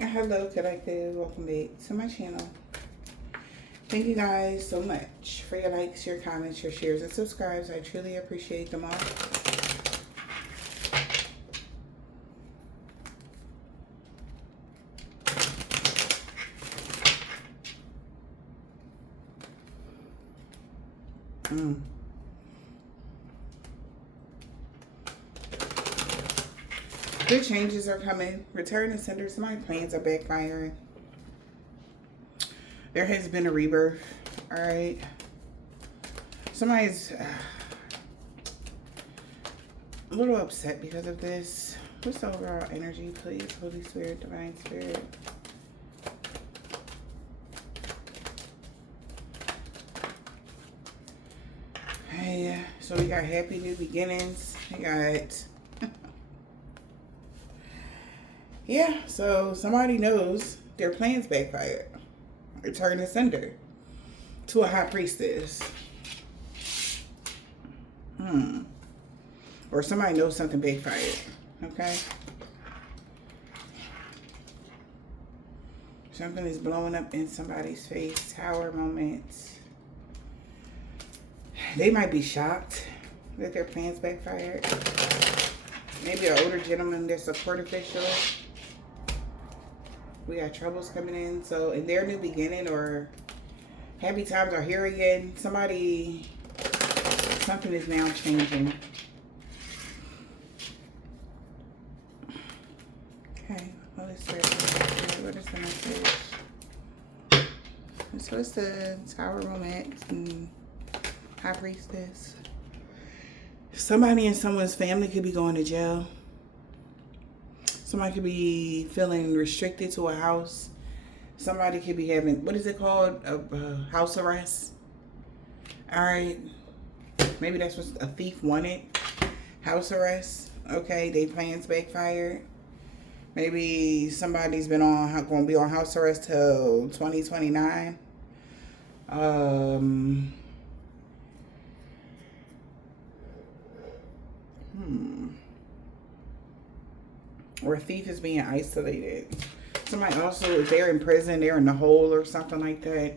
Hello, collective. Welcome back to my channel. Thank you guys so much for your likes, your comments, your shares, and subscribes. I truly appreciate them all. Good changes are coming. Return to sender. My plans are backfiring. There has been a rebirth. All right. Somebody's a little upset because of this. What's the overall energy, please? Holy Spirit, Divine Spirit. Hey, so we got happy new beginnings. We got... yeah, so somebody knows their plans backfired. Return to sender to a high priestess. Or somebody knows something backfired. Okay? Something is blowing up in somebody's face. Tower moments. They might be shocked that their plans backfired. Maybe an older gentleman, their support official. We got troubles coming in. So in their new beginning or happy times are here again. Something is now changing. Okay, Holy Spirit, what is the message? So it's the Tower Romance and High Priestess. Somebody in someone's family could be going to jail. Somebody could be feeling restricted to a house. Somebody could be having, what is it called? A house arrest. All right. Maybe that's what a thief wanted. House arrest. Okay, they plans backfired. Maybe somebody's been going to be on house arrest till 2029. Or a thief is being isolated. Somebody also, if they're in prison, they're in the hole or something like that.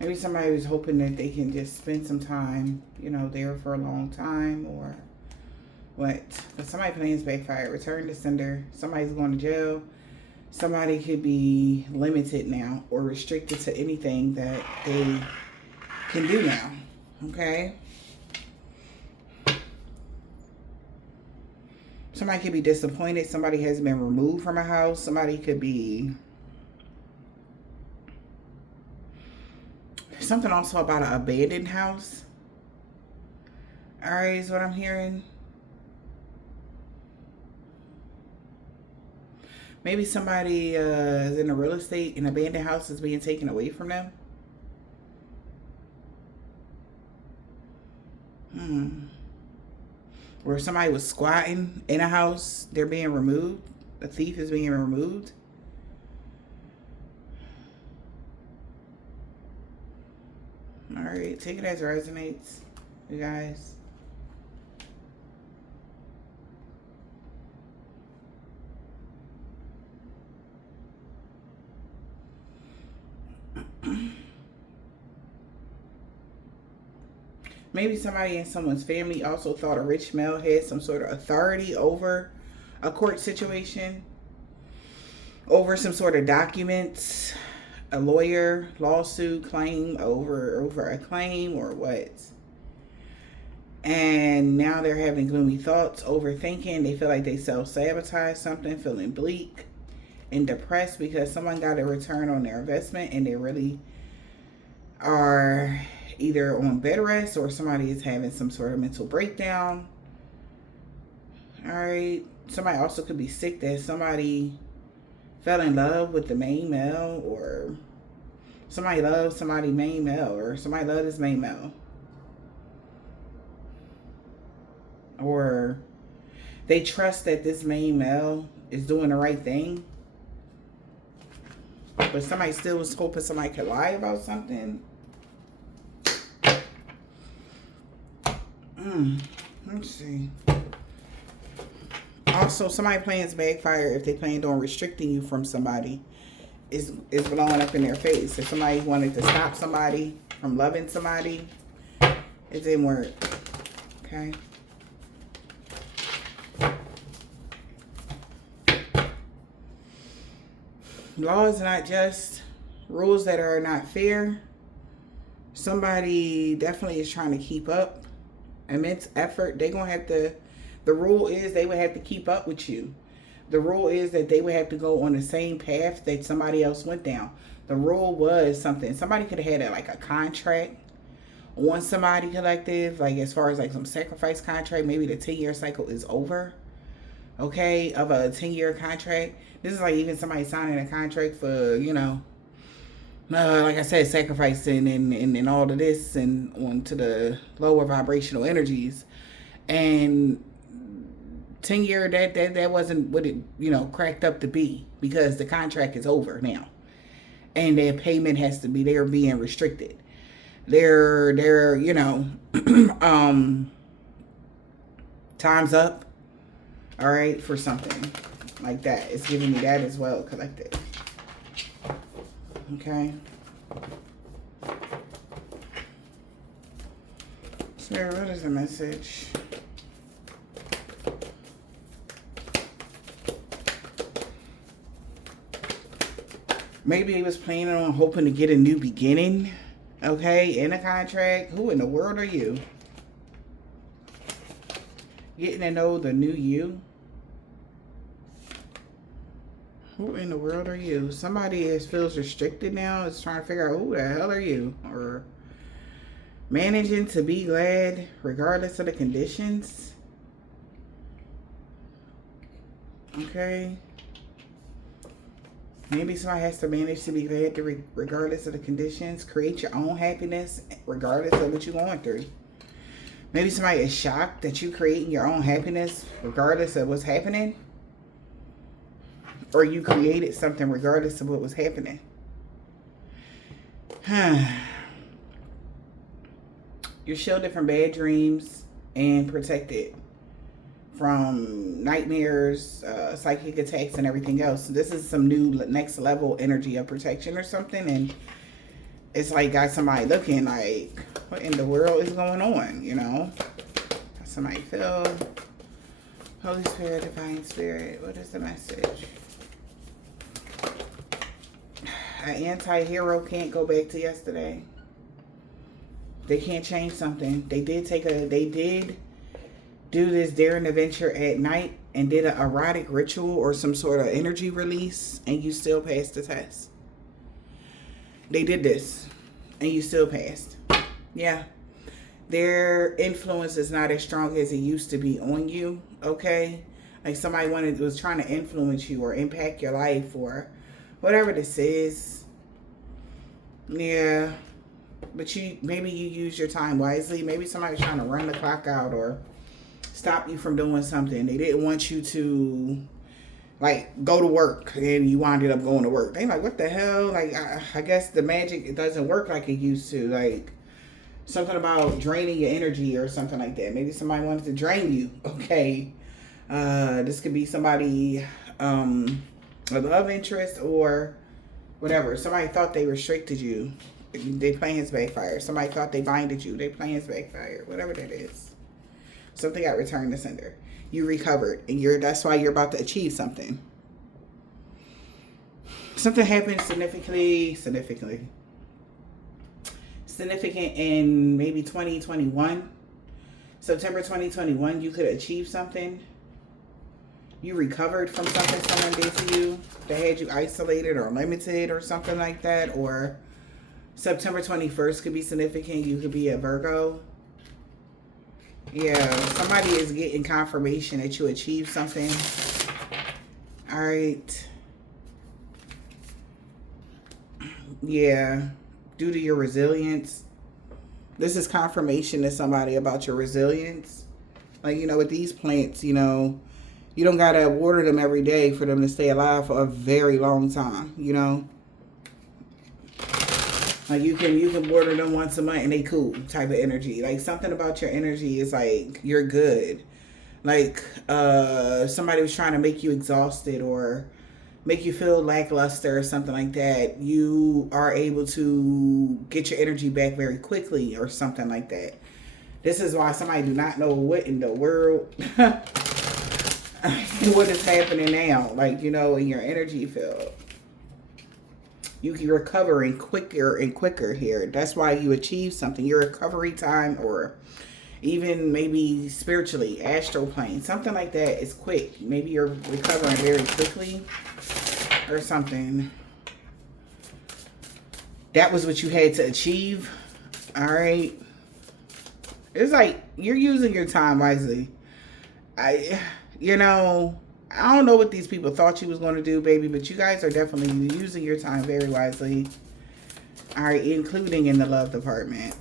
Maybe somebody was hoping that they can just spend some time, you know, there for a long time or what. But somebody plans backfire. Return to sender. Somebody's going to jail. Somebody could be limited now or restricted to anything that they can do now. Okay? Somebody could be disappointed. Somebody has been removed from a house. Somebody could be... something also about an abandoned house. Alright, is what I'm hearing. Maybe somebody is in a real estate. An abandoned house is being taken away from them. Or somebody was squatting in a house, they're being removed. A thief is being removed. All right, take it as it resonates, you guys. Maybe somebody in someone's family also thought a rich male had some sort of authority over a court situation, over some sort of documents, a lawyer, lawsuit, claim over a claim or what. And now they're having gloomy thoughts, overthinking. They feel like they self-sabotage something, feeling bleak and depressed because someone got a return on their investment and they really are either on bed rest or somebody is having some sort of mental breakdown. All right. Somebody also could be sick that somebody fell in love with the main male, or somebody loves somebody main male, or somebody loves this main male. Or they trust that this main male is doing the right thing. But somebody still was hoping somebody could lie about something. Let's see. Also, somebody plans backfire if they planned on restricting you from somebody. Is blowing up in their face. If somebody wanted to stop somebody from loving somebody, it didn't work. Okay. Law is not just. Rules that are not fair. Somebody definitely is trying to keep up. Immense effort. They're going to have to. The rule is they would have to keep up with you. The rule is that they would have to go on the same path that somebody else went down. The rule was something. Somebody could have had like a contract on somebody collective. Like as far as like some sacrifice contract. Maybe the 10-year cycle is over. Okay. Of a 10-year contract. This is like even somebody signing a contract for, you know, like I said, sacrificing and all of this and onto the lower vibrational energies. And 10-year, that wasn't what it, you know, cracked up to be, because the contract is over now. And their payment has to be, they're being restricted. They're, you know, time's up. All right, for something like that. It's giving me that as well, collective. Okay. Spirit, what is the message? Maybe he was planning on hoping to get a new beginning. Okay, in a contract. Who in the world are you? Getting to know the new you. Who in the world are you? Somebody feels restricted now. Is trying to figure out who the hell are you? Or managing to be glad regardless of the conditions. Okay. Maybe somebody has to manage to be glad regardless of the conditions. Create your own happiness regardless of what you're going through. Maybe somebody is shocked that you creating your own happiness regardless of what's happening. Or you created something regardless of what was happening. You're shielded from bad dreams and protected from nightmares, psychic attacks, and everything else. So this is some new next level energy of protection or something. And it's like got somebody looking like, what in the world is going on, you know? Got somebody feel. Holy Spirit, Divine Spirit, what is the message? An anti-hero can't go back to yesterday. They can't change something. They did do this daring adventure at night and did an erotic ritual or some sort of energy release, and you still passed the test. They did this and you still passed. Yeah. Their influence is not as strong as it used to be on you. Okay. Like somebody was trying to influence you or impact your life or whatever this is. Yeah. But maybe you use your time wisely. Maybe somebody's trying to run the clock out or stop you from doing something. They didn't want you to like go to work, and you winded up going to work. They like, what the hell? Like I guess the magic, it doesn't work like it used to. Like something about draining your energy or something like that. Maybe somebody wanted to drain you. Okay. This could be somebody a love interest or whatever. Somebody thought they restricted you. Their plans backfired. Somebody thought they binded you. Their plans backfired. Whatever that is. Something got returned to sender. You recovered. And that's why you're about to achieve something. Something happened significant in maybe 2021. September 2021, you could achieve something. You recovered from something someone did to you that had you isolated or limited or something like that. Or September 21st could be significant. You could be a Virgo. Yeah, somebody is getting confirmation that you achieved something. All right. Yeah, due to your resilience. This is confirmation to somebody about your resilience. Like, you know, with these plants, you know, you don't got to water them every day for them to stay alive for a very long time, you know. Like you can water them once a month and they cool type of energy. Like something about your energy is like, you're good. Like somebody was trying to make you exhausted or make you feel lackluster or something like that, you are able to get your energy back very quickly or something like that. This is why somebody do not know what in the world what is happening now, like, you know, in your energy field. You keep recovering quicker and quicker here. That's why you achieve something. Your recovery time, or even maybe spiritually, astral plane, something like that is quick. Maybe you're recovering very quickly or something. That was what you had to achieve. All right. It's like you're using your time wisely. You know, I don't know what these people thought you was going to do, baby, but you guys are definitely using your time very wisely. All right, including in the love department.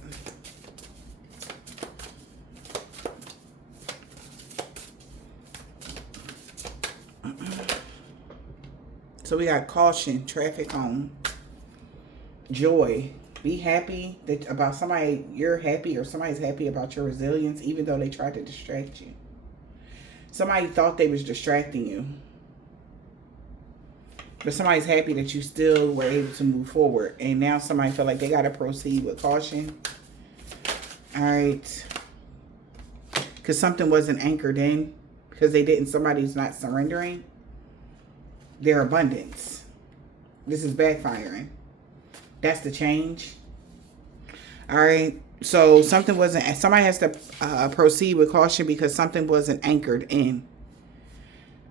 So we got caution, traffic home, joy. Be happy that about somebody, you're happy, or somebody's happy about your resilience, even though they tried to distract you. Somebody thought they was distracting you. But somebody's happy that you still were able to move forward. And now somebody feel like they got to proceed with caution. All right. Because something wasn't anchored in. Because they didn't, somebody's not surrendering their abundance. This is backfiring. That's the change. All right. So something wasn't, somebody has to proceed with caution because something wasn't anchored in.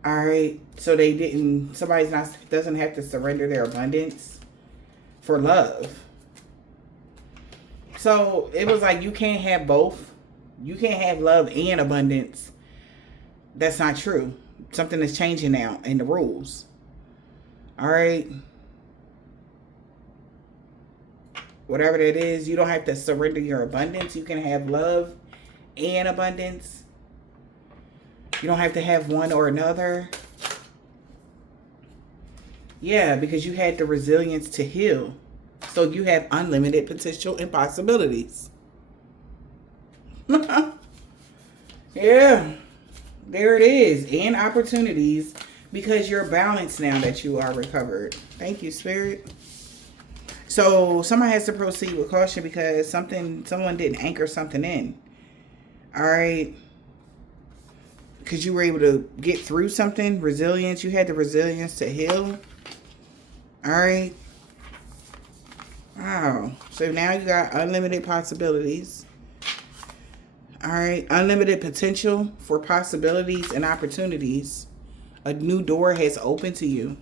All right. So they didn't, doesn't have to surrender their abundance for love. So it was like, you can't have both. You can't have love and abundance. That's not true. Something is changing now in the rules. All right. Whatever that is, you don't have to surrender your abundance. You can have love and abundance. You don't have to have one or another. Yeah, because you had the resilience to heal. So you have unlimited potential and possibilities. Yeah, there it is. And opportunities, because you're balanced now that you are recovered. Thank you, Spirit. So somebody has to proceed with caution because someone didn't anchor something in. All right. Because you were able to get through something. Resilience. You had the resilience to heal. All right. Wow. So now you got unlimited possibilities. All right. Unlimited potential for possibilities and opportunities. A new door has opened to you.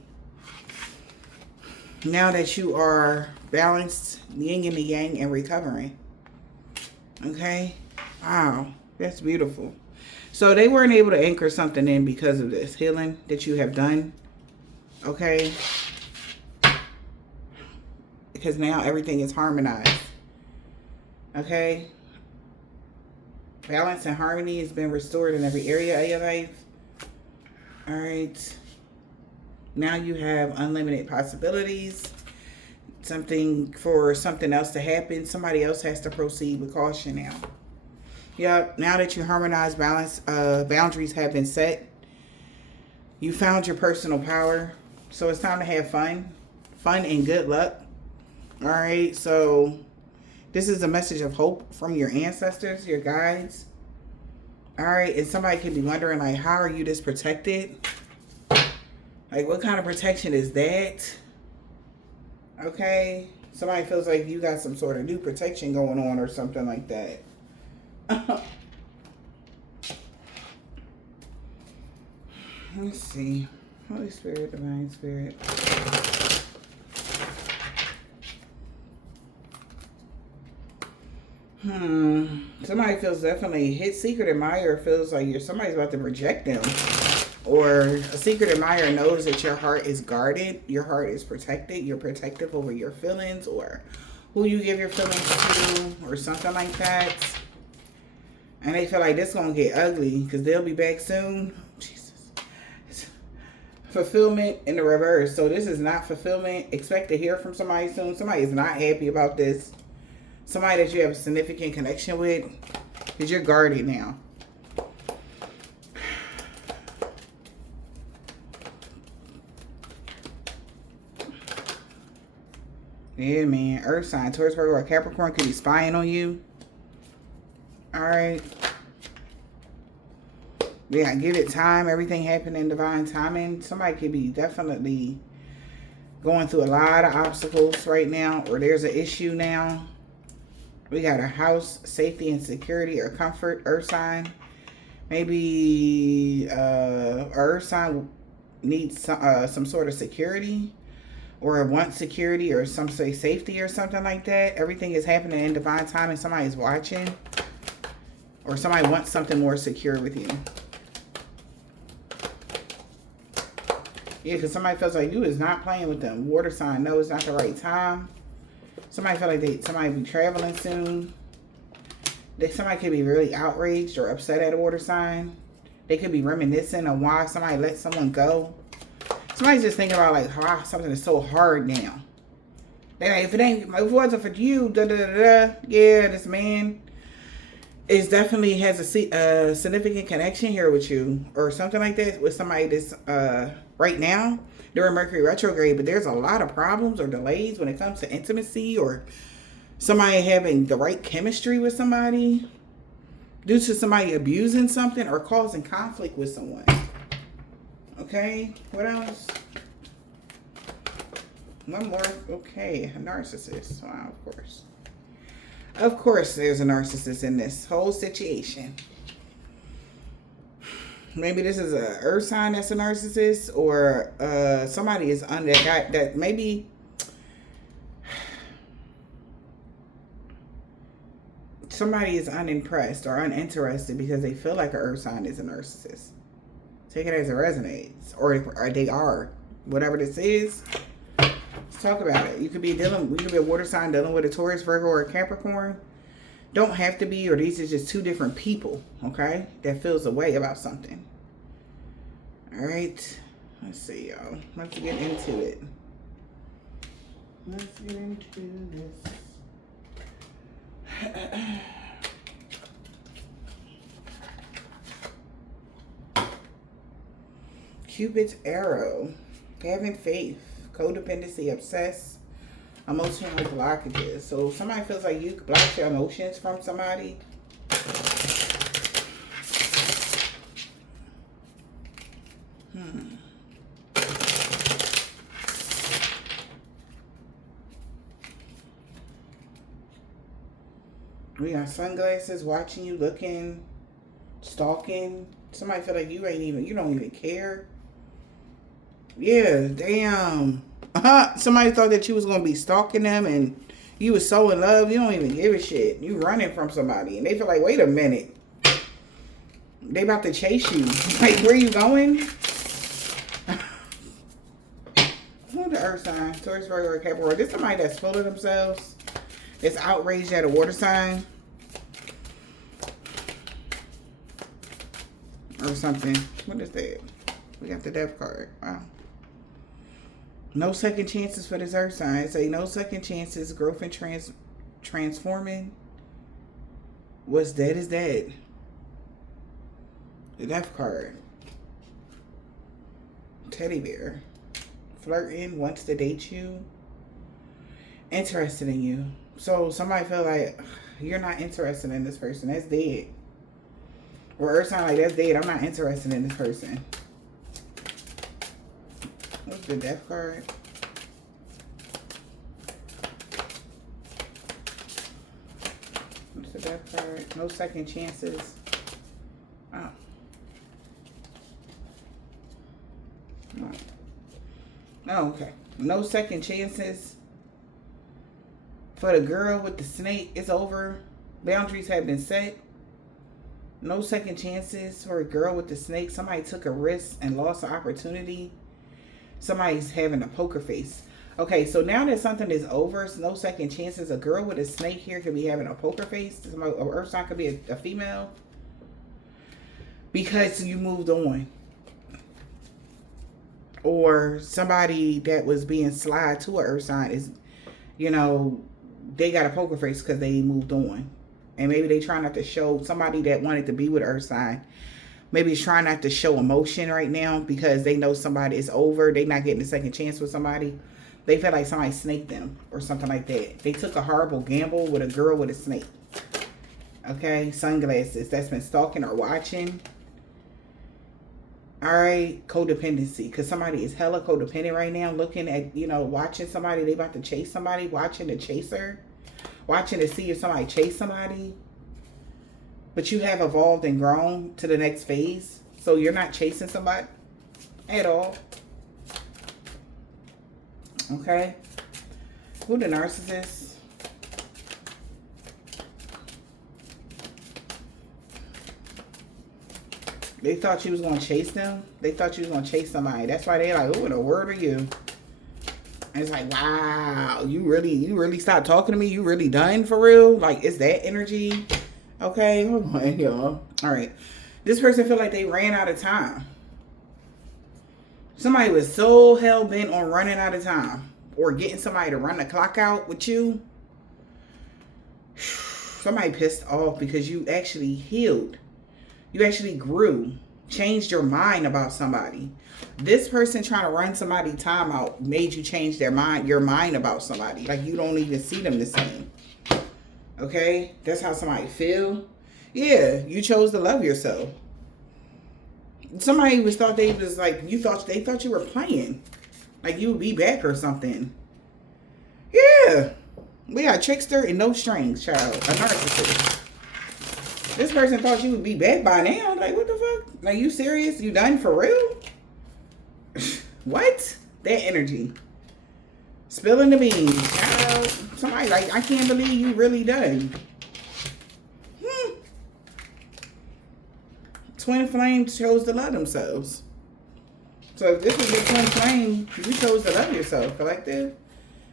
Now that you are balanced, yin and the yang, and recovering. Okay? Wow. That's beautiful. So they weren't able to anchor something in because of this healing that you have done. Okay? Because now everything is harmonized. Okay? Balance and harmony has been restored in every area of your life. All right. Now you have unlimited possibilities. Something else to happen. Somebody else has to proceed with caution now. Yep. Now that you harmonize, balance, boundaries have been set. You found your personal power. So it's time to have fun. Fun and good luck. All right. So this is a message of hope from your ancestors, your guides. All right. And somebody could be wondering, like, how are you this protected? Like, what kind of protection is that? Okay. Somebody feels like you got some sort of new protection going on or something like that. Let's see. Holy Spirit, Divine Spirit. Somebody feels definitely hit secret admirer feels like somebody's about to reject them. Or a secret admirer knows that your heart is guarded. Your heart is protected. You're protective over your feelings or who you give your feelings to or something like that. And they feel like this is going to get ugly because they'll be back soon. Jesus. Fulfillment in the reverse. So this is not fulfillment. Expect to hear from somebody soon. Somebody is not happy about this. Somebody that you have a significant connection with, because you're guarded now. Yeah, man. Earth sign, Taurus, Virgo, or Capricorn could be spying on you. All right. Yeah, give it time. Everything happened in divine timing. Somebody could be definitely going through a lot of obstacles right now, or there's an issue now. We got a house, safety and security or comfort, earth sign. Maybe earth sign needs some sort of security, or wants security, or some say safety or something like that. Everything is happening in divine time and somebody's watching, or somebody wants something more secure with you. Yeah, because somebody feels like you is not playing with them. Water sign, no, it's not the right time. Somebody feel like somebody be traveling soon. Somebody could be really outraged or upset at a water sign. They could be reminiscing on why somebody let someone go. Somebody's just thinking about like, wow, something is so hard now. They're like, if it wasn't for you, da da da da. Yeah, this man is definitely has a significant connection here with you, or something like that, with somebody that's right now during Mercury retrograde. But there's a lot of problems or delays when it comes to intimacy, or somebody having the right chemistry with somebody due to somebody abusing something or causing conflict with someone. Okay, what else? One more. Okay, a narcissist. Wow, of course. Of course there's a narcissist in this whole situation. Maybe this is a earth sign that's a narcissist, or somebody is under that guy that maybe somebody is unimpressed or uninterested because they feel like an earth sign is a narcissist. Take it as it resonates, or they are. Whatever this is, let's talk about it. You could be a water sign dealing with a Taurus, Virgo, or a Capricorn. Don't have to be, or these are just two different people, okay, that feels a way about something. All right, let's see, y'all. Let's get into it. Let's get into this. Cupid's arrow, having faith, codependency, obsessed, emotional blockages. So somebody feels like you blocked your emotions from somebody. We got sunglasses, watching you, looking, stalking. Somebody feel like you don't even care. Yeah, damn. Somebody thought that you was going to be stalking them and you was so in love, you don't even give a shit. You running from somebody and they feel like, wait a minute. They about to chase you. Like, where you going? Who's the earth sign? Taurus, Virgo, or Capricorn. This is somebody that's full of themselves. It's outraged at a water sign. Or something. What is that? We got the death card. Wow. No second chances for this earth sign. Say no second chances. Growth and transforming. What's dead is dead. The death card. Teddy bear. Flirting. Wants to date you. Interested in you. So somebody feel like you're not interested in this person. That's dead. Or earth sign like that's dead. I'm not interested in this person. What's the death card? What's the death card? No second chances. Oh. No. Oh, okay. No second chances. For the girl with the snake, it's over. Boundaries have been set. No second chances for a girl with the snake. Somebody took a risk and lost an opportunity. Somebody's having a poker face. Okay, so now that something is over, it's no second chances. A girl with a snake here could be having a poker face. An earth sign could be a female. Because you moved on. Or somebody that was being sly to an earth sign is, they got a poker face because they moved on. And maybe they try not to show somebody that wanted to be with earth sign. Maybe it's trying not to show emotion right now because they know somebody is over. They're not getting a second chance with somebody. They feel like somebody snaked them or something like that. They took a horrible gamble with a girl with a snake. Okay, sunglasses. That's been stalking or watching. All right, codependency. Because somebody is hella codependent right now. Looking at, watching somebody. They about to chase somebody. Watching the chaser. Watching to see if somebody chase somebody. But you have evolved and grown to the next phase. So you're not chasing somebody at all. Okay. Who the narcissist? They thought you was going to chase them. They thought you was going to chase somebody. That's why they're like, who in the word are you? And it's like, wow, you really stopped talking to me? You really done for real? Like, is that energy? Okay, hold on, y'all. All right. This person feel like they ran out of time. Somebody was so hell-bent on running out of time or getting somebody to run the clock out with you. Somebody pissed off because you actually healed. You actually grew, changed your mind about somebody. This person trying to run somebody time out made you change your mind about somebody. Like you don't even see them the same. Okay? That's how somebody feel. Yeah, you chose to love yourself. Somebody thought they was like, they thought you were playing. Like you would be back or something. Yeah. We got trickster and no strings, child. A narcissist. This person thought you would be back by now. Like, what the fuck? Like, you serious? You done for real? What? That energy. Spilling the beans. Child. Somebody like, I can't believe you really done. Twin flames chose to love themselves. So if this is your twin flame, you chose to love yourself, collective.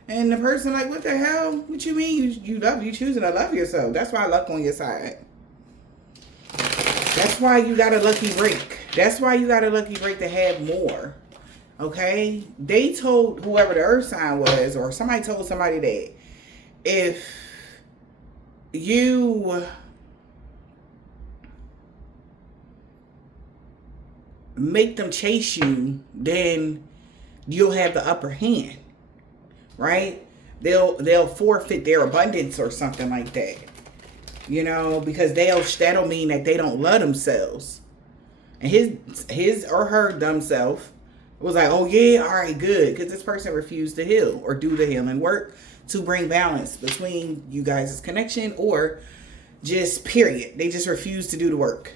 And the person like, what the hell? What you mean? You choosing to love yourself. That's why luck on your side. That's why you got a lucky break. That's why you got a lucky break to have more. Okay? They told whoever the earth sign was, or somebody told somebody that if you make them chase you, then you'll have the upper hand. Right? They'll forfeit their abundance or something like that. Because that'll mean that they don't love themselves. And his or her dumb self was like, oh yeah, all right, good. Because this person refused to heal or do the healing work to bring balance between you guys' connection, or just period. They just refused to do the work.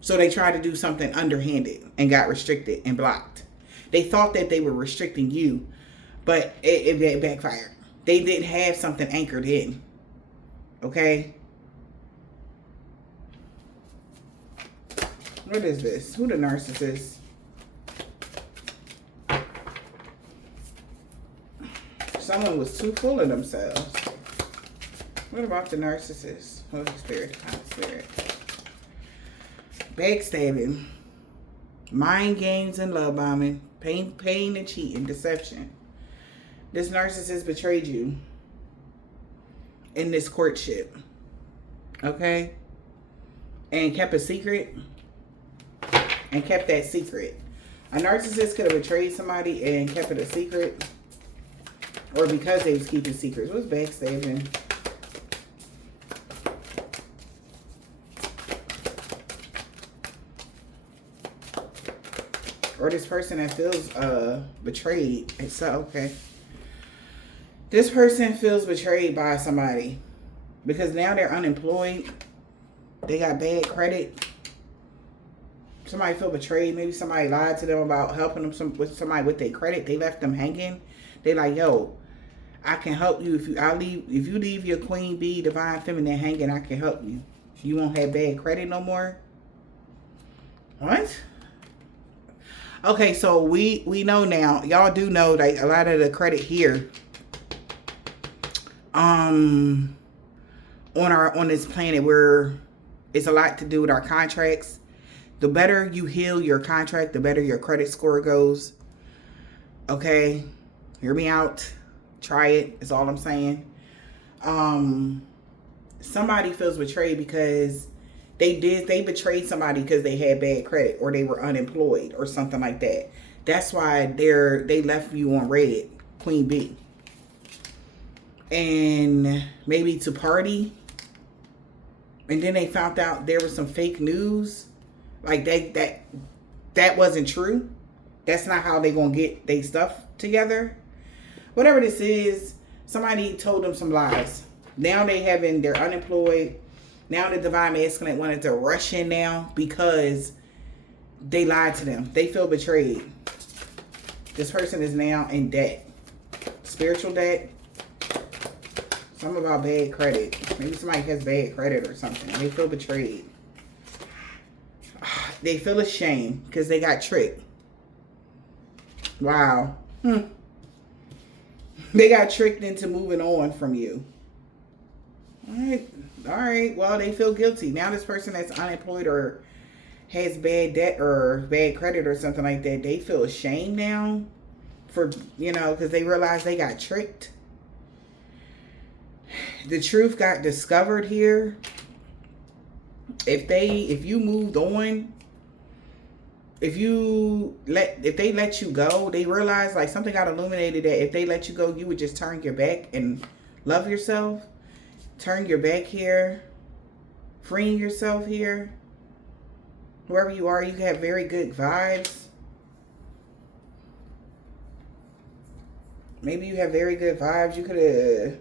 So they tried to do something underhanded and got restricted and blocked. They thought that they were restricting you, but it backfired. They didn't have something anchored in. Okay? What is this? Who the narcissist? Someone was too full of themselves. What about the narcissist? Holy Spirit, Holy Spirit. Backstabbing. Mind games and love bombing. Pain and cheating. Deception. This narcissist betrayed you in this courtship. Okay? And kept a secret. And kept that secret. A narcissist could have betrayed somebody and kept it a secret. Or because they was keeping secrets. What's backstabbing? Or this person that feels betrayed. So, okay. This person feels betrayed by somebody. Because now they're unemployed. They got bad credit. Somebody feel betrayed. Maybe somebody lied to them about helping them with somebody with their credit. They left them hanging. They like, yo, I can help you. If you leave your queen bee, divine feminine hanging, I can help you. You won't have bad credit no more. What? Okay, so we know now. Y'all do know that a lot of the credit here on this planet, where it's a lot to do with our contracts. The better you heal your contract, the better your credit score goes. Okay? Hear me out. Try it. Is all I'm saying. Somebody feels betrayed because they betrayed somebody because they had bad credit or they were unemployed or something like that. That's why they left you on red. Queen B. And maybe to party. And then they found out there was some fake news. Like that wasn't true. That's not how they gonna get their stuff together. Whatever this is, somebody told them some lies. Now they're unemployed. Now the divine masculine wanted to rush in now because they lied to them. They feel betrayed. This person is now in debt. Spiritual debt. Something about bad credit. Maybe somebody has bad credit or something. They feel betrayed. They feel ashamed because they got tricked. Wow. They got tricked into moving on from you. All right. Well, they feel guilty. Now this person that's unemployed or has bad debt or bad credit or something like that, they feel ashamed now for, because they realize they got tricked. The truth got discovered here. If you moved on, if they let you go, they realize like something got illuminated that if they let you go, you would just turn your back and love yourself. Turn your back here. Freeing yourself here. Wherever you are, you have very good vibes. Maybe you have very good vibes. You could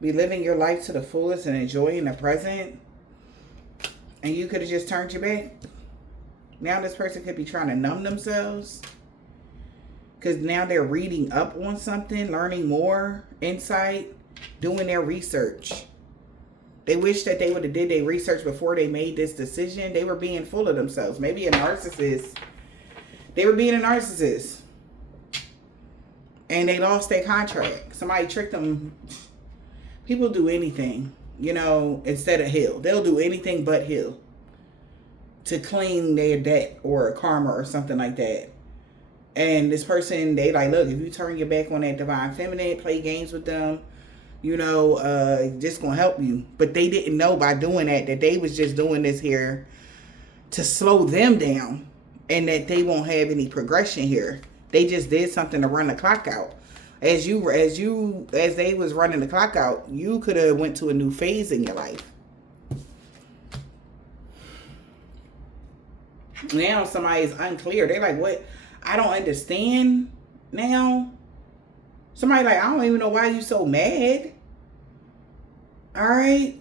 be living your life to the fullest and enjoying the present. And you could have just turned your back. Now this person could be trying to numb themselves. Because now they're reading up on something, learning more, insight, doing their research. They wish that they would have did their research before they made this decision. They were being full of themselves. Maybe a narcissist. They were being a narcissist. And they lost their contract. Somebody tricked them. People do anything, instead of heal. They'll do anything but heal to clean their debt or karma or something like that. And this person, they like, look, if you turn your back on that divine feminine, play games with them, just gonna help you. But they didn't know by doing that they was just doing this here to slow them down and that they won't have any progression here. They just did something to run the clock out. As they was running the clock out, you could have went to a new phase in your life. Now somebody's unclear. They're like, what? I don't understand now. Somebody like, I don't even know why you so mad. All right.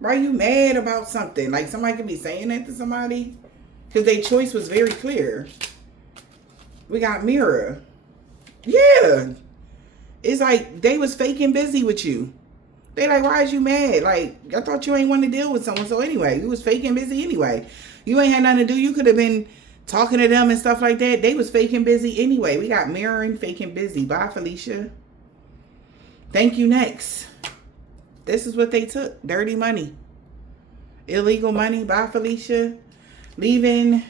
Why are you mad about something? Like somebody could be saying that to somebody. Because their choice was very clear. We got mirror. Yeah. It's like they was faking busy with you. They like, why is you mad? Like, I thought you ain't want to deal with someone. So anyway, you was faking busy anyway. You ain't had nothing to do. You could have been talking to them and stuff like that. They was faking busy anyway. We got mirroring, faking busy. Bye, Felicia. Thank you, next. This is what they took. Dirty money. Illegal money. Bye, Felicia. Leaving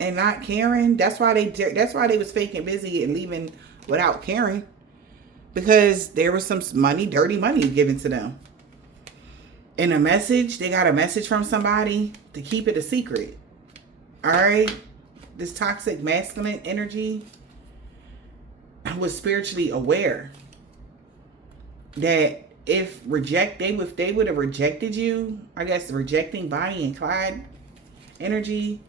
and not caring. That's why they was faking busy and leaving without caring. Because there was some money, dirty money given to them. In a message, they got a message from somebody to keep it a secret. All right? This toxic masculine energy was spiritually aware that if they would have rejected you, I guess rejecting Bonnie and Clyde energy,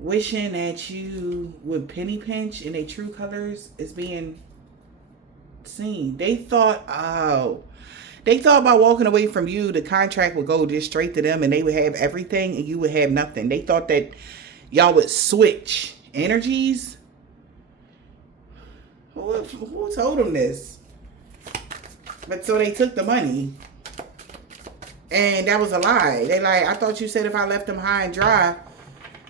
wishing that you would penny pinch in their true colors is being seen. They thought about walking away from you, the contract would go just straight to them and they would have everything and you would have nothing. They thought that y'all would switch energies. Who told them this? But so they took the money. And that was a lie. They like, I thought you said if I left them high and dry,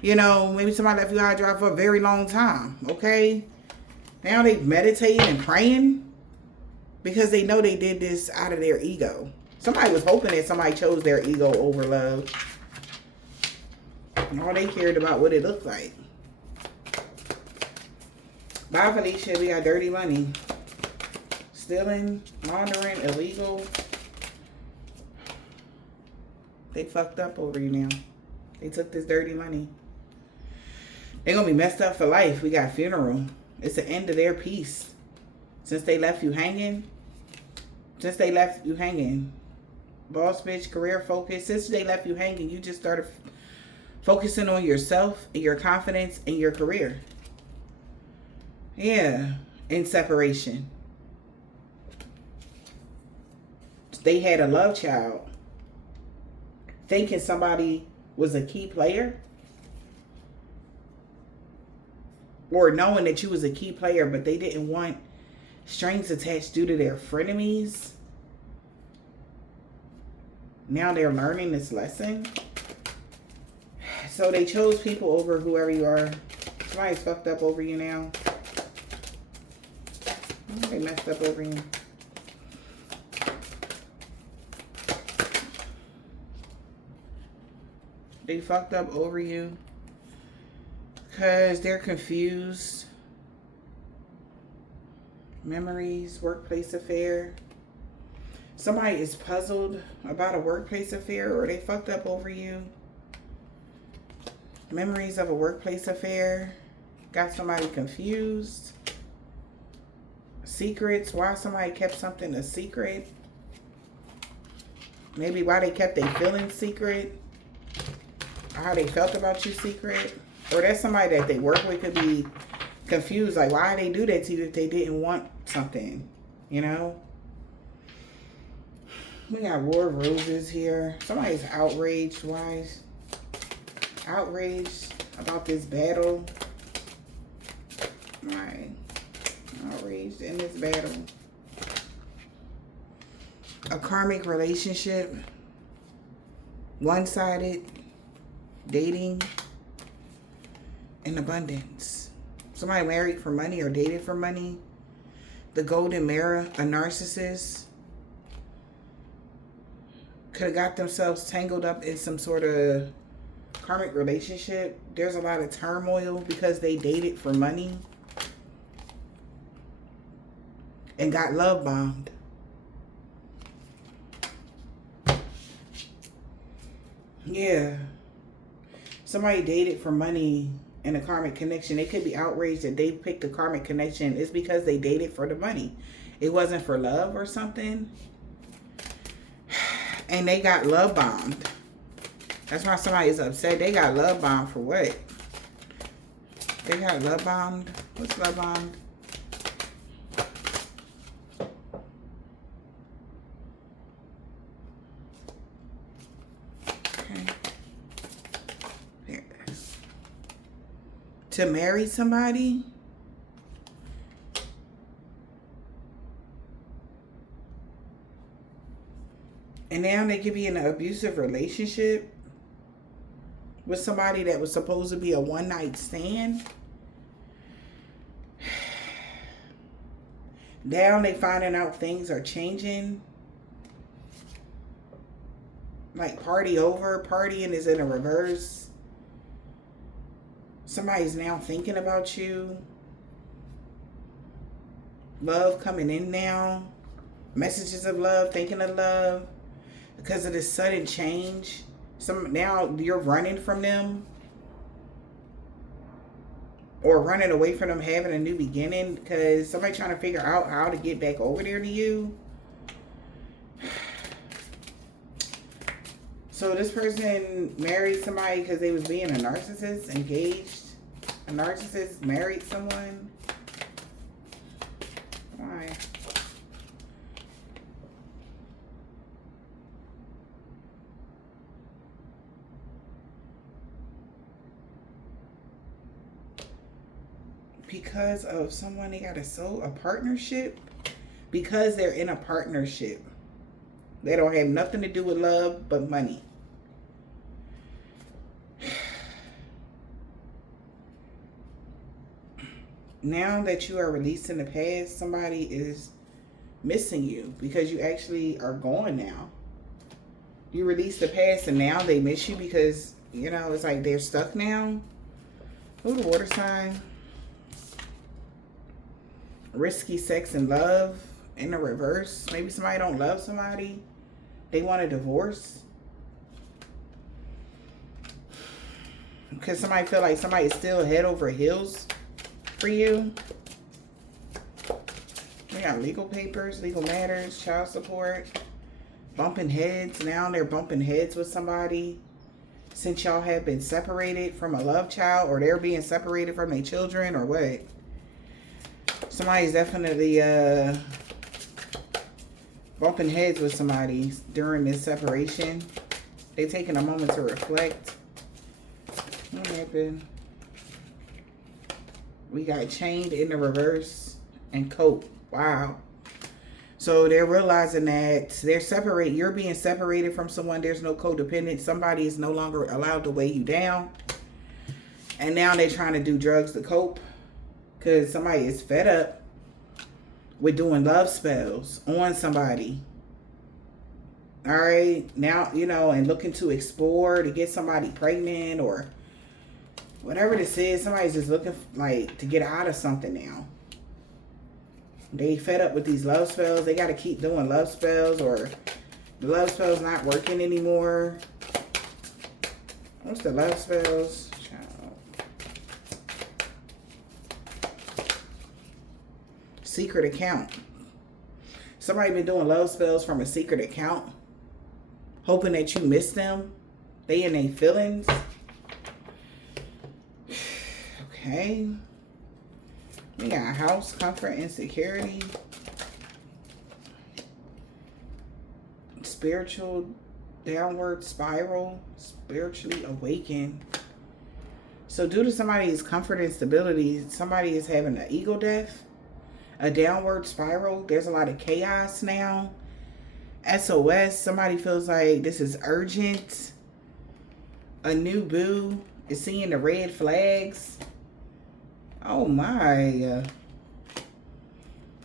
maybe somebody left you high and dry for a very long time. Okay? Now they meditating and praying because they know they did this out of their ego. Somebody was hoping that somebody chose their ego over love. And all they cared about what it looked like. Bye, Felicia. We got dirty money. Stealing, laundering, illegal. They fucked up over you now. They took this dirty money. They're going to be messed up for life. We got funeral. It's the end of their piece. Since they left you hanging. Since they left you hanging. Boss bitch, career focus. Since they left you hanging, you just started focusing on yourself and your confidence and your career. Yeah. In separation. They had a love child. Thinking somebody was a key player. Or knowing that you was a key player, but they didn't want strings attached due to their frenemies. Now they're learning this lesson. So they chose people over whoever you are. Somebody's fucked up over you now. They messed up over you. They fucked up over you because they're confused. Memories, workplace affair. Somebody is puzzled about a workplace affair, or they fucked up over you. Memories of a workplace affair. Got somebody confused. Secrets. Why somebody kept something a secret. Maybe why they kept their feelings secret. Or how they felt about you secret. Or that's somebody that they work with could be confused. Like, why they do that to you if they didn't want something? You know? We got War of Roses here. Somebody's outraged. Why? Outraged about this battle. Right. Outraged in this battle. A karmic relationship. One-sided. Dating. In abundance. Somebody married for money or dated for money. The golden mirror. A narcissist. Could have got themselves tangled up in some sort of karmic relationship. There's a lot of turmoil because they dated for money. And got love bombed. Yeah. Somebody dated for money in a karmic connection. They could be outraged that they picked a karmic connection. It's because they dated for the money. It wasn't for love or something. And they got love bombed. That's why somebody is upset. They got love bombed for what? They got love bombed. What's love bombed? Okay. Here. To marry somebody? And now they could be in an abusive relationship with somebody that was supposed to be a one-night stand. Now they finding out things are changing. Like party over. Partying is in a reverse. Somebody's now thinking about you. Love coming in now. Messages of love, thinking of love. Because of this sudden change. Now you're running from them. Or running away from them, having a new beginning. Because somebody trying to figure out how to get back over there to you. So this person married somebody because they was being a narcissist, engaged. A narcissist married someone. Why? Because of someone they got a partnership. Because they're in a partnership. They don't have nothing to do with love but money. Now that you are releasing the past, somebody is missing you because you actually are gone now. You release the past and now they miss you because, you know, it's like they're stuck now. Ooh, the water sign. Risky sex and love in the reverse. Maybe somebody don't love somebody. They want a divorce. Because somebody feel like somebody is still head over heels for you. Yeah. We got legal papers, legal matters, child support, bumping heads. Now they're bumping heads with somebody since y'all have been separated from a love child, or they're being separated from their children, or what. Somebody's definitely bumping heads with somebody during this separation. They're taking a moment to reflect. What happened? We got chained in the reverse and cope. Wow. So they're realizing that they're separated. You're being separated from someone. There's no codependent. Somebody is no longer allowed to weigh you down. And now they're trying to do drugs to cope. Because somebody is fed up with doing love spells on somebody. All right. Now, you know, and looking to explore to get somebody pregnant or whatever this is. Somebody's just looking like to get out of something now. They fed up with these love spells. They got to keep doing love spells, or the love spell's not working anymore. What's the love spells? Secret account. Somebody been doing love spells from a secret account, hoping that you miss them. They in their feelings. Okay. We got house, comfort, and security. Spiritual downward spiral. Spiritually awakened. So due to somebody's comfort and stability, somebody is having an ego death. A downward spiral. There's a lot of chaos now. SOS. Somebody feels like this is urgent. A new boo is seeing the red flags. Oh my.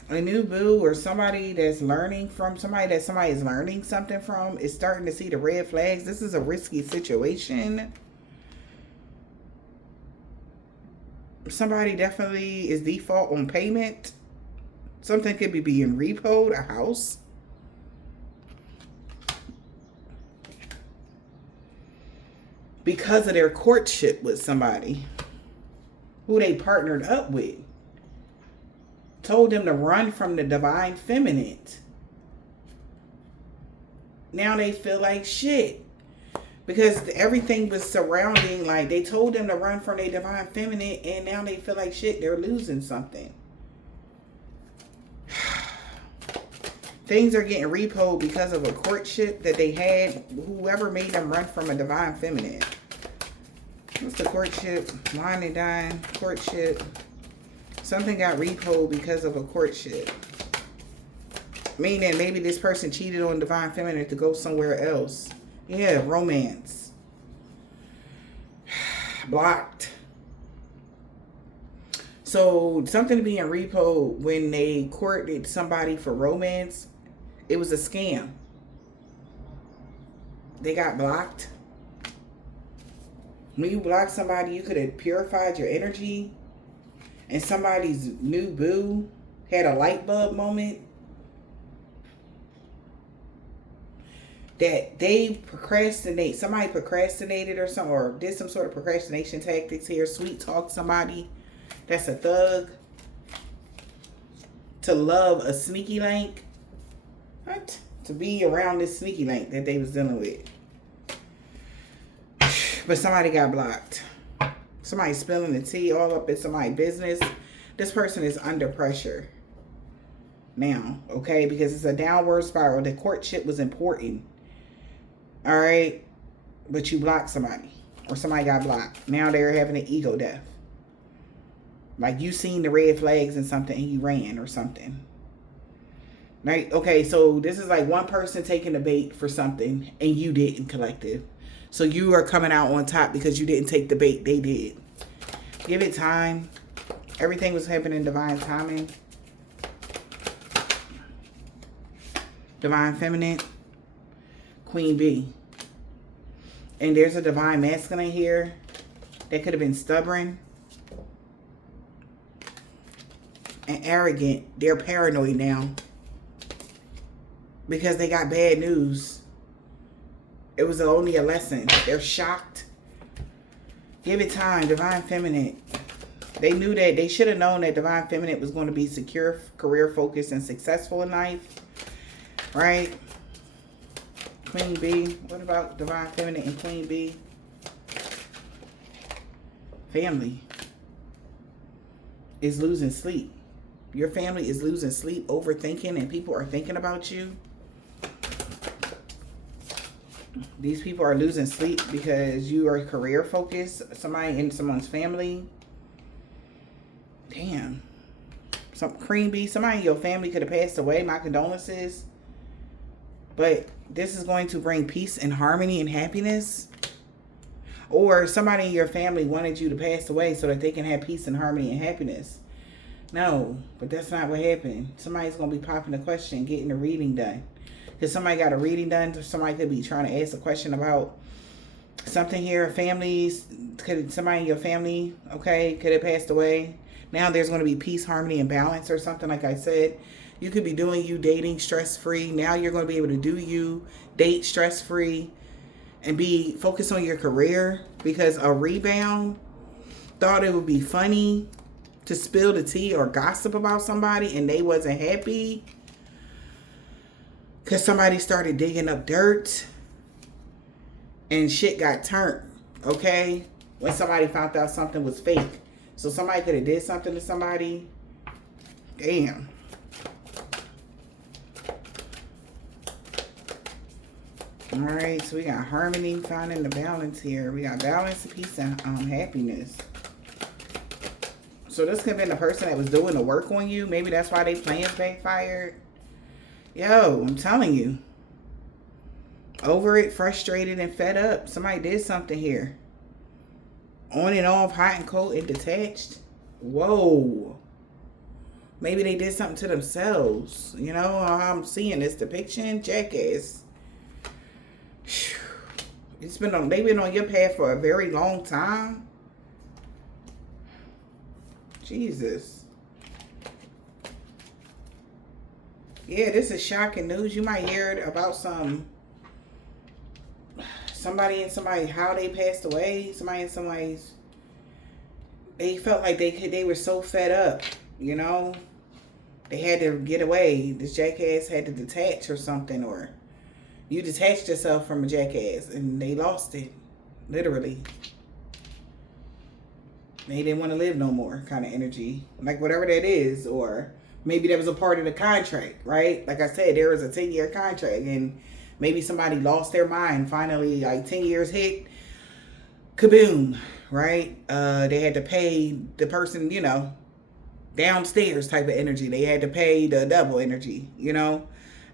A new boo or somebody that's learning from somebody that somebody is learning something from is starting to see the red flags. This is a risky situation. Somebody definitely is default on payment. Something could be being repoed, a house. Because of their courtship with somebody who they partnered up with. Told them to run from the divine feminine. Now they feel like shit. Because everything was surrounding, like they told them to run from their divine feminine, and now they feel like shit, they're losing something. Things are getting repoed because of a courtship that they had. Whoever made them run from a divine feminine. What's the courtship? Wine and dine. Courtship. Something got repoed because of a courtship. Meaning maybe this person cheated on divine feminine to go somewhere else. Yeah, romance. Blocked. So something being repoed when they courted somebody for romance. It was a scam. They got blocked. When you block somebody, you could have purified your energy. And somebody's new boo had a light bulb moment. That they procrastinate. Somebody procrastinated or something. Or did some sort of procrastination tactics here. Sweet talk somebody. That's a thug. To love a sneaky link. What? To be around this sneaky link that they was dealing with. But somebody got blocked. Somebody spilling the tea all up in somebody's business. This person is under pressure now, okay? Because it's a downward spiral. The courtship was important. All right? But you blocked somebody. Or somebody got blocked. Now they're having an ego death. Like you seen the red flags and something and you ran or something. Right? Okay, so this is like one person taking the bait for something and you didn't, collective. So you are coming out on top because you didn't take the bait. They did. Give it time. Everything was happening in divine timing. Divine feminine. Queen bee. And there's a divine masculine here that could have been stubborn and arrogant. They're paranoid now because they got bad news. It was only a lesson. They're shocked. Give it time. Divine feminine. They knew that they should have known that Divine Feminine was going to be secure, career focused, and successful in life. Right? Queen B. What about Divine Feminine and Queen B? Family is losing sleep. Your family is losing sleep, overthinking, and people are thinking about you. These people are losing sleep because you are career focused. Somebody in someone's family. Damn. Queen B, somebody in your family could have passed away. My condolences. But this is going to bring peace and harmony and happiness. Or somebody in your family wanted you to pass away so that they can have peace and harmony and happiness. No, but that's not what happened. Somebody's going to be popping a question, getting a reading done. Because somebody got a reading done. Somebody could be trying to ask a question about something here. Families, somebody in your family, okay, could have passed away. Now there's going to be peace, harmony, and balance or something, like I said. You could be doing you, dating stress-free. Now you're going to be able to do you, date stress-free, and be focused on your career. Because a rebound thought it would be funny to spill the tea or gossip about somebody and they wasn't happy because somebody started digging up dirt and shit got turned, okay? When somebody found out something was fake. So somebody could have did something to somebody. Damn. All right, so we got harmony, finding the balance here. We got balance, peace, and happiness. So this could have been the person that was doing the work on you. Maybe that's why they plans backfired. Yo, I'm telling you. Over it, frustrated, and fed up. Somebody did something here. On and off, hot and cold, and detached. Whoa. Maybe they did something to themselves. You know how I'm seeing this depiction? Jackass. They've been on your path for a very long time. Jesus. Yeah, this is shocking news. You might hear about somebody and somebody, how they passed away. Somebody and somebody's, they felt like they were so fed up, you know. They had to get away. This jackass had to detach or something, or you detached yourself from a jackass and they lost it, literally. They didn't want to live no more kind of energy. Like whatever that is. Or maybe that was a part of the contract, right? Like I said, there was a 10-year contract. And maybe somebody lost their mind. Finally, like 10 years hit. Kaboom, right? They had to pay the person, you know, downstairs type of energy. They had to pay the double energy, you know.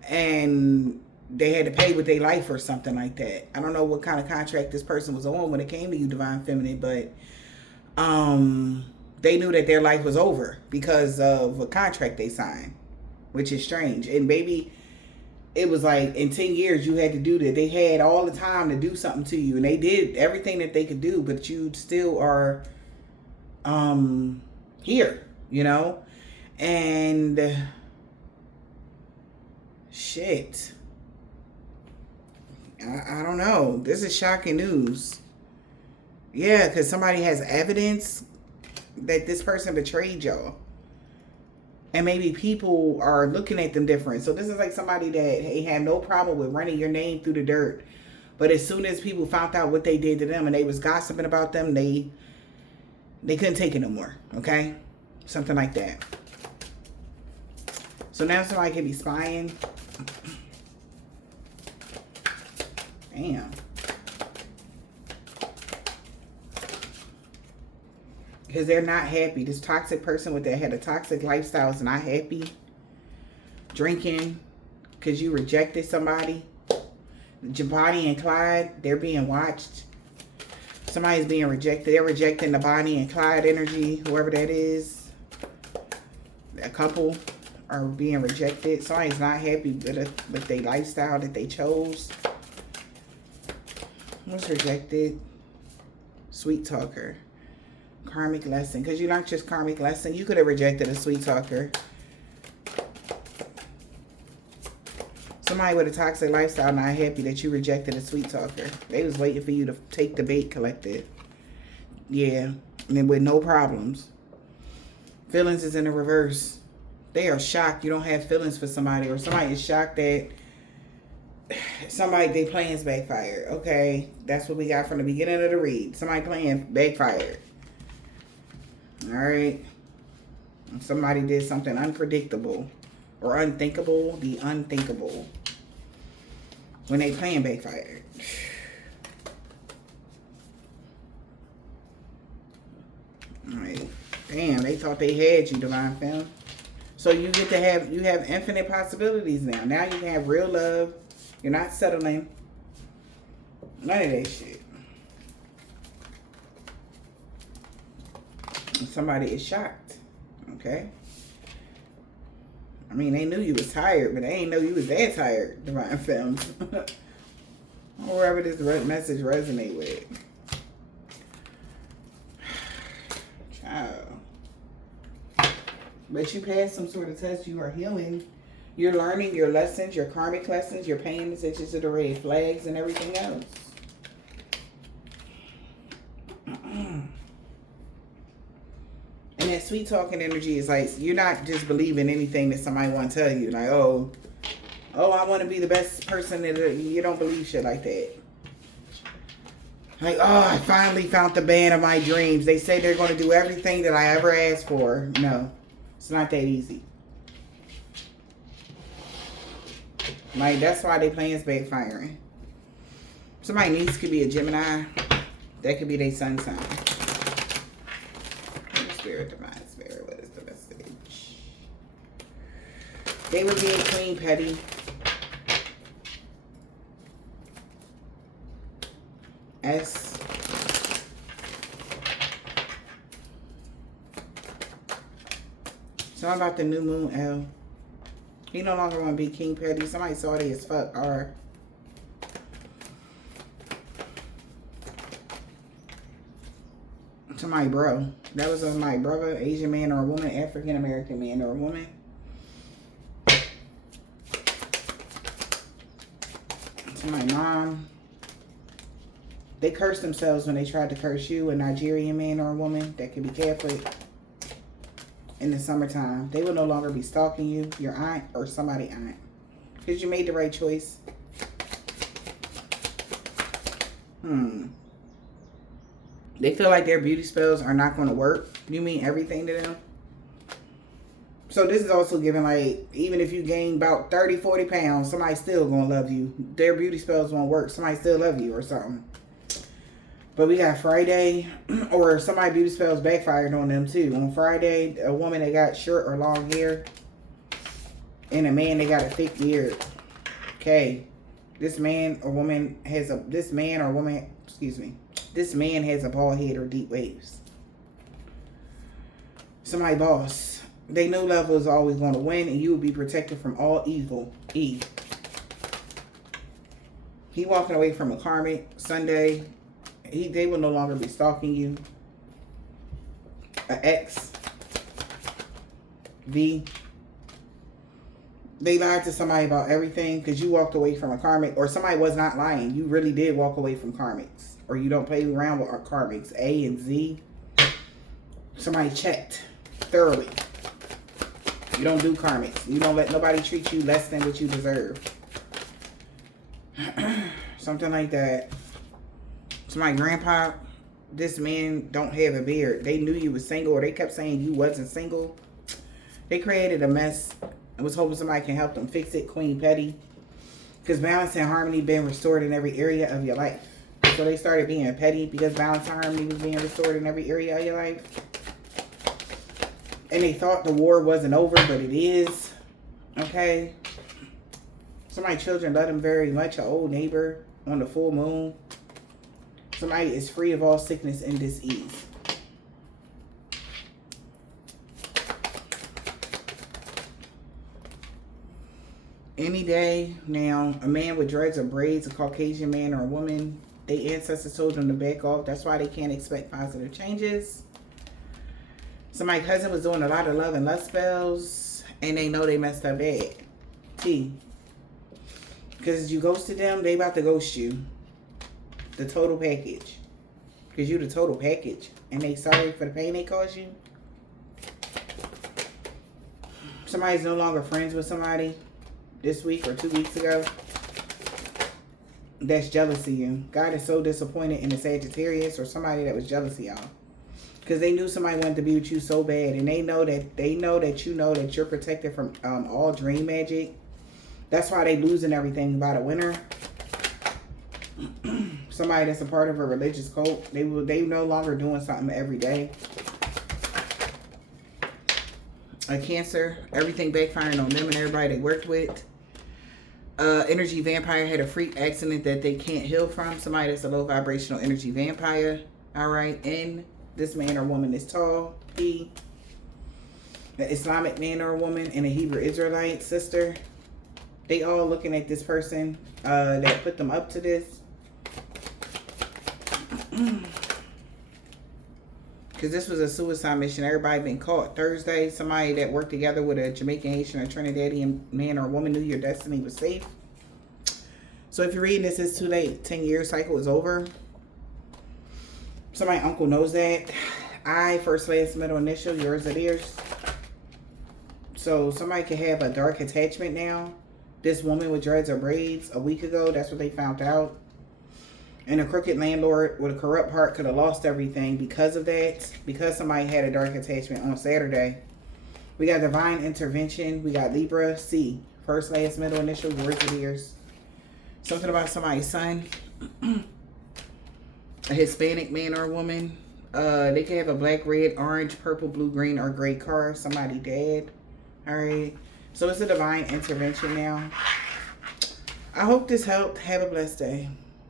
And they had to pay with their life or something like that. I don't know what kind of contract this person was on when it came to you, Divine Feminine, but they knew that their life was over because of a contract they signed, which is strange. And maybe it was like in 10 years you had to do that. They had all the time to do something to you, and they did everything that they could do, but you still are here, you know. And shit, I don't know. This is shocking news. Yeah, because somebody has evidence that this person betrayed y'all. And maybe people are looking at them different. So this is like somebody that they had no problem with running your name through the dirt. But as soon as people found out what they did to them and they was gossiping about them, they couldn't take it no more. Okay? Something like that. So now somebody can be spying. Damn. Because they're not happy. This toxic person that had a toxic lifestyle is not happy. Drinking because you rejected somebody. Bonnie and Clyde, they're being watched. Somebody's being rejected. They're rejecting the Bonnie and Clyde energy, whoever that is. A couple are being rejected. Somebody's not happy with their lifestyle that they chose. What's rejected? Sweet talker. Karmic lesson. Because you're not just karmic lesson. You could have rejected a sweet talker. Somebody with a toxic lifestyle not happy that you rejected a sweet talker. They was waiting for you to take the bait, collective. Yeah. And then with no problems. Feelings is in the reverse. They are shocked you don't have feelings for somebody, or somebody is shocked that somebody, they plans backfired. Okay, that's what we got from the beginning of the read. Somebody playing backfired. All right. Somebody did something unpredictable or unthinkable. The unthinkable when they playing backfired. All right. Damn, they thought they had you, Divine Femme. So you get to have, you have infinite possibilities now. Now you can have real love. You're not settling. None of that shit. And somebody is shocked. Okay? I mean, they knew you was tired, but they ain't know you was that tired, Divine Femmes. Or wherever this message resonate with. Child. But you passed some sort of test. You are healing. You're learning your lessons, your karmic lessons. You're paying attention to the red flags and everything else. And that sweet talking energy is like, you're not just believing anything that somebody want to tell you. Like, oh, I want to be the best person. You don't believe shit like that. Like, oh, I finally found the band of my dreams. They say they're going to do everything that I ever asked for. No, it's not that easy. Like, that's why they playing backfiring. Somebody needs to be a Gemini. That could be their sun sign. Spirit, divine spirit, what is the message? They were being clean, petty. S. Something about the new moon, L. He no longer want to be king petty. Somebody salty as fuck, R. To my bro. That was my brother, Asian man or a woman, African American man or a woman. To my mom. They cursed themselves when they tried to curse you, a Nigerian man or a woman that could be Catholic. In the summertime, they will no longer be stalking you, your aunt or somebody aunt. Because you made the right choice. They feel like their beauty spells are not going to work. You mean everything to them? So this is also giving, like, even if you gain about 30, 40 pounds, somebody's still going to love you. Their beauty spells won't work. Somebody still love you or something. But we got Friday, or somebody beauty spells backfired on them too. On Friday, a woman that got short or long hair, and a man that got a thick beard. Okay, this man or woman has a bald head or deep waves. Somebody boss. They know love is always going to win, and you will be protected from all evil. E. He walking away from a karmic Sunday. They will no longer be stalking you. An ex. V. They lied to somebody about everything because you walked away from a karmic, or somebody was not lying. You really did walk away from karmics, or you don't play around with our karmics. A and Z. Somebody checked thoroughly. You don't do karmics. You don't let nobody treat you less than what you deserve. Something like that. So my grandpa, this man don't have a beard. They knew you was single, or they kept saying you wasn't single. They created a mess and was hoping somebody can help them fix it. Queen Petty. Because balance and harmony been restored in every area of your life. So they started being petty because balance and harmony was being restored in every area of your life. And they thought the war wasn't over, but it is. Okay. Some of my children love them very much. An old neighbor on the full moon. Somebody is free of all sickness and disease. Any day now, a man with dreads or braids, a Caucasian man or a woman, their ancestors told them to back off. That's why they can't expect positive changes. So my cousin was doing a lot of love and lust spells, and they know they messed up bad. T. Because you ghosted them, they about to ghost you. The total package. Because you the total package. And they sorry for the pain they caused you. Somebody's no longer friends with somebody this week or 2 weeks ago. That's jealous of you. God is so disappointed in the Sagittarius or somebody that was jealous of y'all. Because they knew somebody wanted to be with you so bad. And they know that you know that you're protected from all dream magic. That's why they losing everything by the winter. Somebody that's a part of a religious cult. They no longer doing something every day. A Cancer. Everything backfiring on them and everybody they worked with. Energy vampire had a freak accident that they can't heal from. Somebody that's a low vibrational energy vampire. Alright. And this man or woman is tall. He. An Islamic man or woman and a Hebrew Israelite sister. They all looking at this person that put them up to this. Because this was a suicide mission. Everybody been caught. Thursday, somebody that worked together with a Jamaican, Haitian, or Trinidadian man or woman knew your destiny was safe. So if you're reading this, it's too late. 10-year cycle is over. Somebody uncle knows that. I, first, last, middle, initial, yours or theirs. So somebody could have a dark attachment now. This woman with dreads or braids a week ago, that's what they found out. And a crooked landlord with a corrupt heart could have lost everything because of that. Because somebody had a dark attachment on Saturday. We got divine intervention. We got Libra, C. First, last, middle, initial, yours or theirs. Something about somebody's son. A Hispanic man or woman. They can have a black, red, orange, purple, blue, green, or gray car. Somebody dead. Alright. So it's a divine intervention now. I hope this helped. Have a blessed day.